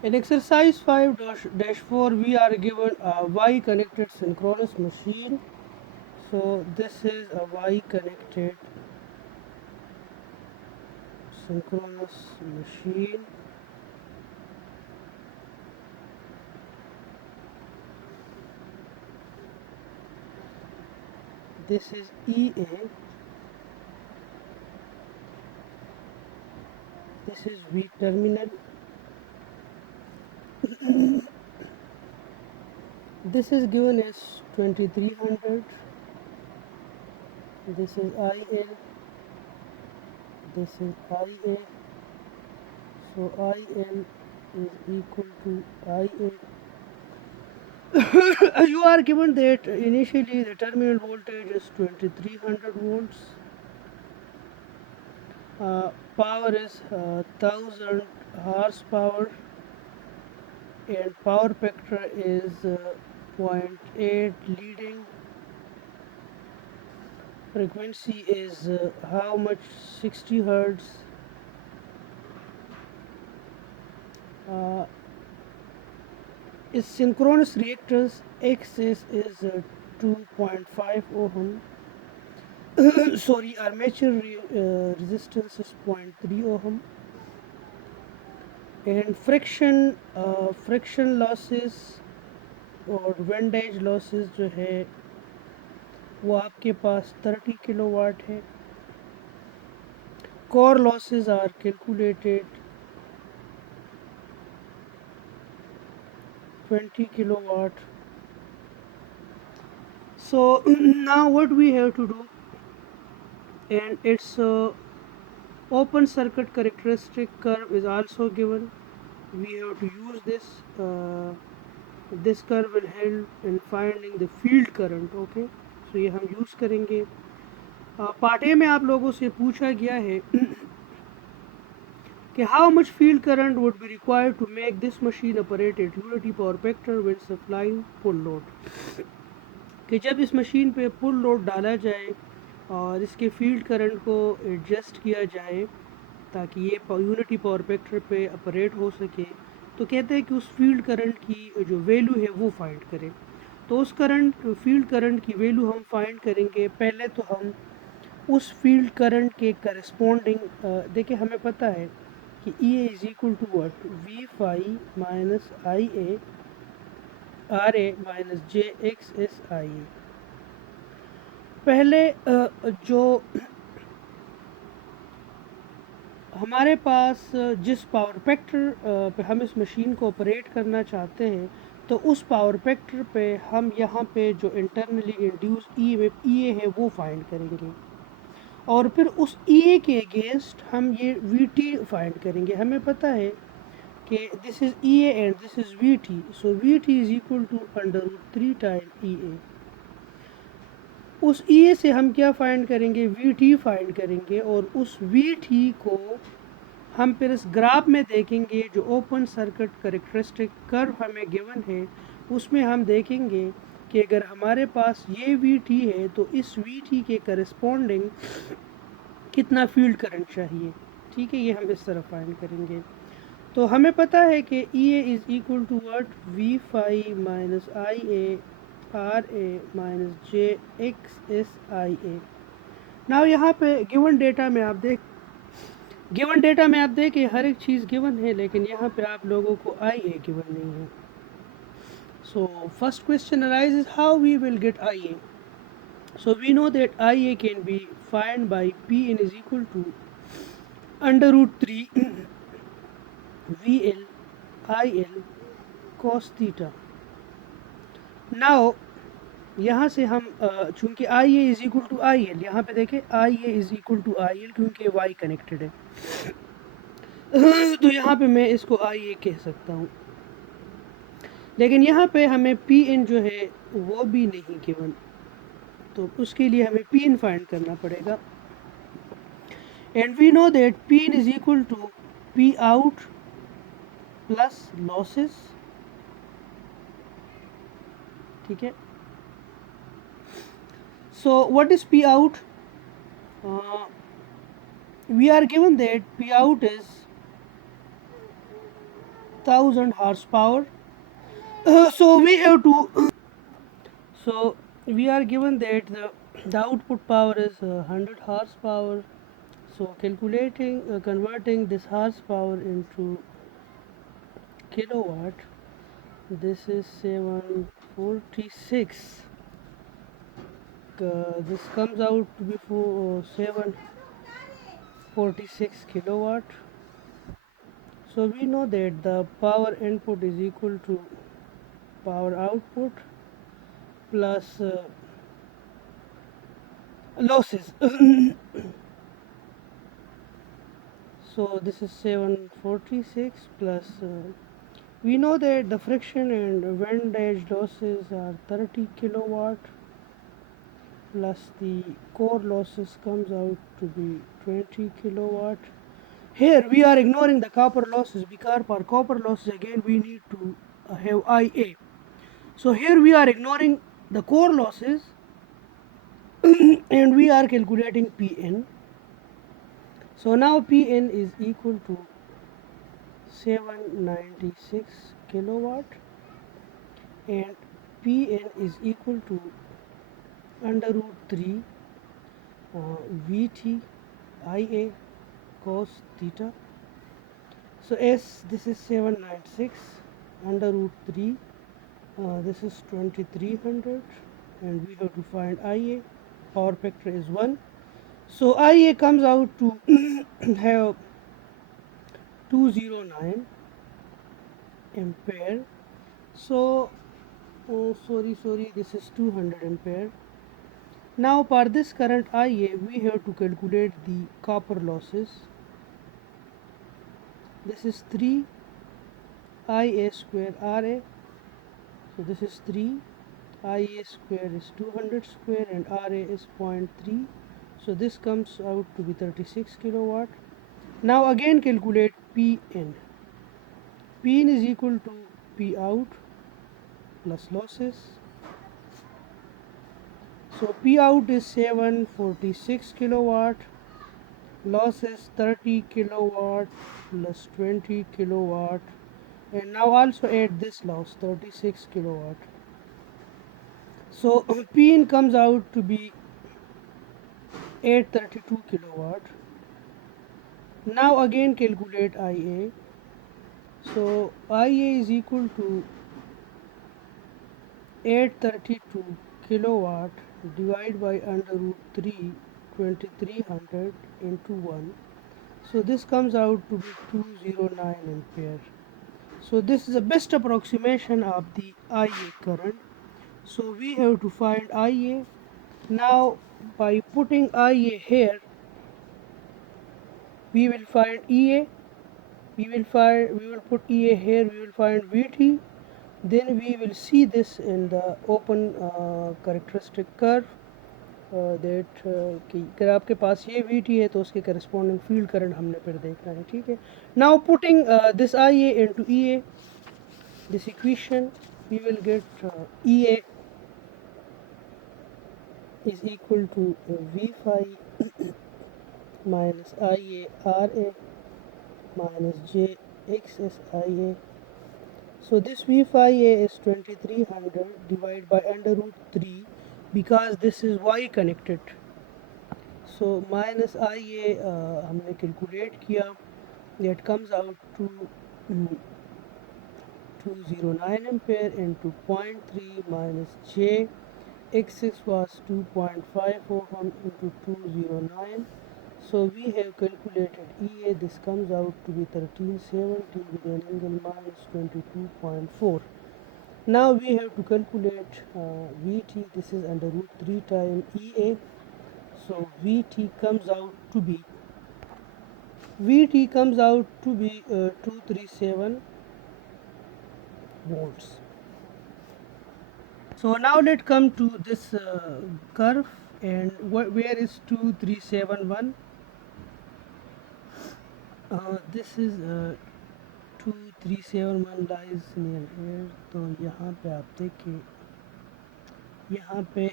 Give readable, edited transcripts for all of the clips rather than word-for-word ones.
In exercise 5-4, we are given a Y connected synchronous machine. So this is a Y connected synchronous machine. This is EA. This is V terminal. This is given as 2300. This is IL. This is IA. So IL is equal to IA. You are given that initially the terminal voltage is 2300 volts. Power is 1000 horsepower, and power factor is zero point 0.8 leading. Frequency is how much? 60 hertz. Uh, is synchronous reactance XS is 2.5 ohm. Sorry, armature resistance is 0.3 ohm, and friction losses और windage losses जो है वो आपके पास 30 kilowatt है. Core losses are calculated 20 kilowatt. So now what we have to do, and its open circuit characteristic curve is also given. We have to use this. This curve will help in finding the field current. Okay, so ये हम यूज़ करेंगे. Part A में आप लोगों से पूछा गया है कि how much field current would be required to make this machine operate at unity power factor when supplying full load. कि जब इस मशीन पे फुल लोड डाला जाए और इसके फील्ड करंट को एडजस्ट किया जाए ताकि ये यूनिटी पावर फैक्टर पे ऑपरेट हो सके, तो कहते हैं कि उस फील्ड करंट की जो वैल्यू है वो फाइंड करें. तो उस फील्ड करंट की वैल्यू हम फाइंड करेंगे. पहले तो हम उस फील्ड करंट के करस्पॉन्डिंग देखिए हमें पता है कि E A is equal to what V phi minus I A R A minus J X S I A. पहले जो हमारे पास जिस पावर फैक्टर पे हम इस मशीन को ऑपरेट करना चाहते हैं, तो उस पावर फैक्टर पे हम यहाँ पे जो इंटरनली इंड्यूस ई ए है वो फाइंड करेंगे, और फिर उस ई ए के अगेंस्ट हम ये वी टी फाइंड करेंगे. हमें पता है कि this is E A and this is V T. So V T is equal to √3 time E A. उस ई ए से हम क्या फाइंड करेंगे? वी टी फाइंड करेंगे, और उस वी टी को हम फिर इस ग्राफ में देखेंगे. जो ओपन सर्किट करेक्टरिस्टिक कर्व हमें गिवन है उसमें हम देखेंगे कि अगर हमारे पास ये वी टी है तो इस वी टी के करस्पॉन्डिंग कितना फील्ड करंट चाहिए. ठीक है, ये हम इस तरह फाइंड करेंगे. तो हमें पता है कि E A is equal to what V phi minus I A R A minus J X S I A. Now यहाँ पे गिवन डेटा में आप देखें हर एक चीज़ गिवन है, लेकिन यहाँ पे आप लोगों को आई ए गिवन नहीं है. So first question arises how we will get I A. So we know that IA can be found by Pn is equal to √3 VL IL cos theta. Now यहाँ से हम चूँकि I A is equal to I L, यहाँ पे देखें I A is equal to I L क्योंकि Y connected है. तो यहाँ पे मैं इसको आई ए कह सकता हूँ, लेकिन यहाँ पे हमें पी एन जो है वो भी नहीं गिवन, तो उसके लिए हमें पी इन फाइंड करना पड़ेगा. And we know that P in is equal to P out plus losses. ठीक है, so what is P out? We are given that P out is 1000 horsepower. So we have to so we are given that the output power is 100 horsepower. So calculating converting this horsepower into kilowatt, this is 746. This comes out to be 746 kilowatt. So we know that the power input is equal to power output plus losses. So this is 746 plus we know that the friction and wind edge losses are 30 kilowatt plus the core losses comes out to be 20 kilowatt. Here we are ignoring the copper losses because for copper losses again we need to have IA. So here we are ignoring the core losses and we are calculating Pn. So now Pn is equal to 796 kilowatt and Pn is equal to under root 3 Vt Ia cos theta. So S this is 796 under root 3 this is 2300 and we have to find Ia. Power factor is 1. So Ia comes out to have 209 ampere. So sorry, this is 200 ampere. Now for this current Ia we have to calculate the copper losses. This is 3 Ia square Ra. So this is 3 Ia square is 200 square and Ra is 0.3. So this comes out to be 36 kilowatt. Now again calculate Pn. Pn is equal to P out plus losses. So P out is 746 kilowatt, losses 30 kilowatt plus 20 kilowatt, and now also add this loss 36 kilowatt. So Pin comes out to be 832 kilowatt. Now again calculate Ia. So Ia is equal to 832 kilowatt divided by under root 3 2300 into 1. So this comes out to be 209 ampere. So this is the best approximation of the Ia current. So we have to find Ia. Now by putting Ia here we will find Ea. We will put Ea here, we will find Vt. Then we will see this in the open characteristic curve that कि अगर आपके पास ये Vt है तो उसके corresponding field current हमने फिर देखना है, ठीक है. Now putting this Ia into Ea, this equation, we will get Ea is equal to V phi minus Ia Ra minus J XS Ia. So this V phi A is 2300 divided by under root 3 because this is Y connected. So minus Ia हमने calculate किया, that comes out to 209 ampere into 0.3 minus J Xs was 2.5 ohm into 209. So we have calculated Ea, this comes out to be 1370 with an angle minus 22.4. Now we have to calculate Vt, this is under root 3 times Ea. So Vt comes out to be 237 volts. So now let's come to this curve, and where is 2371? This is 2371 lies near here. तो यहाँ पे आप देखिए, यहाँ पे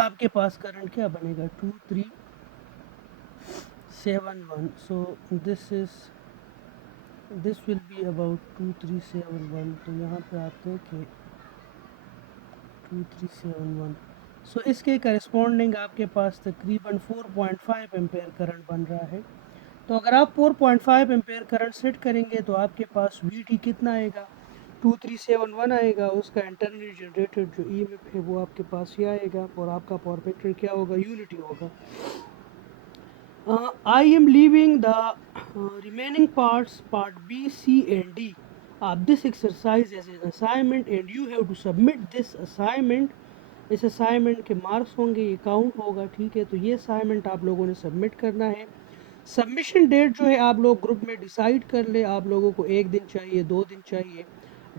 आपके पास करंट क्या बनेगा 2371. So this is this will be about 2371। तो यहाँ पे आप देखें 2371। सो इसके करस्पॉन्डिंग आपके पास तकरीबन 4.5 एम्पेयर करंट बन रहा है। तो अगर आप 4.5 एम्पेयर करंट सेट करेंगे तो आपके पास वी टी कितना आएगा, 2371 आएगा। उसका इंटरनली जनरेटेड जो ई एम है वो आपके पास ही आएगा, और आपका पावर फैक्टर क्या होगा, यूनिटी होगा। I am leaving the remaining parts, part B, C, and D, of this exercise as an assignment, and you have to submit this assignment. इस असाइनमेंट के मार्क्स होंगे, ये काउंट होगा, ठीक है। तो ये असाइनमेंट आप लोगों ने सबमिट करना है। सबमिशन डेट जो है आप लोग ग्रुप में डिसाइड कर ले, आप लोगों को 1 दिन चाहिए, 2 दिन चाहिए।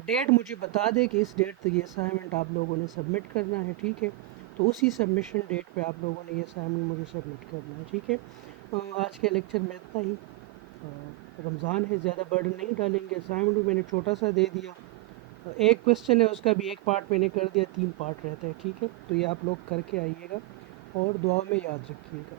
डेट मुझे बता दे कि इस डेट तक ये असाइनमेंट आप लोगों ने सबमिट करना है, ठीक है। तो उसी सबमिशन डेट पे आप लोगों ने ये असाइनमेंट मुझे सबमिट करना है, ठीक है। आज के लेक्चर में इतना ही। रमज़ान है, ज़्यादा बर्डन नहीं डालेंगे। असाइनमेंट भी मैंने छोटा सा दे दिया। एक क्वेश्चन है, उसका भी एक पार्ट मैंने कर दिया, 3 पार्ट रहता है, ठीक है। तो ये आप लोग करके आइएगा और दुआ में याद रखिएगा।